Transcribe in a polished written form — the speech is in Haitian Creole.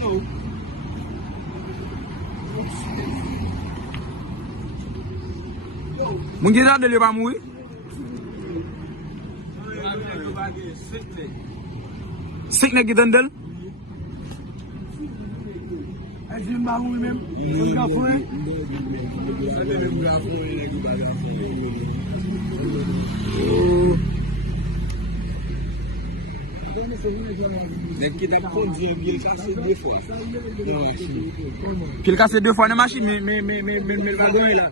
No. Mu ngi daal de ba muy sikne gi dëndal ay fi mbaa muy même nga foye qu'il casse deux fois la machine mais là